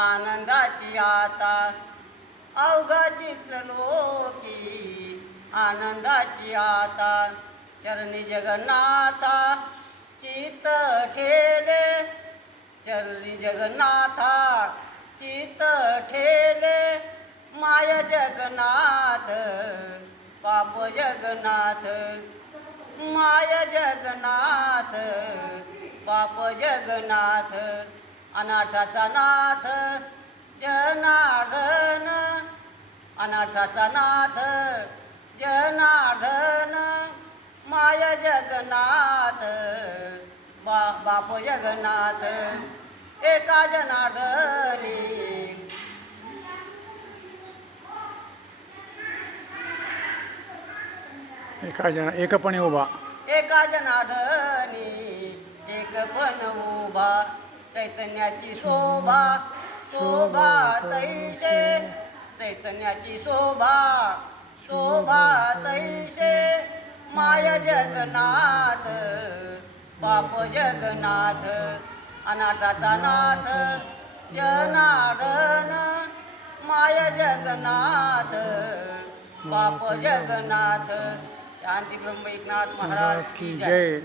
आनंदाची आता अवघा चित्रलोकी आनंदाची आता चरणी जगन्नाथा चित्त ठेले चरणी जगन्नाथा चित्त ठेले माय जगन्नाथ पाप जगन्नाथ माय जगन्नाथ पाप जगन्नाथ अनाथाचा नाथ जनार्दन अनाथाचा नाथ जनार्दन माय जगन्नाथ बाप जगन्नाथ एका जनार्दनी एकपणे उभा एका जनार्दनी एकपण उभा चैतन्याची शोभा शोभा तैसे चैतन्याची शोभा शोभा तैसे माय जगन्नाथ पाप जगन्नाथ अनाथाचा नाथ जनार्दन माय जगन्नाथ पाप जगन्नाथ शांती ब्रह्म एकनाथ महाराज की जय.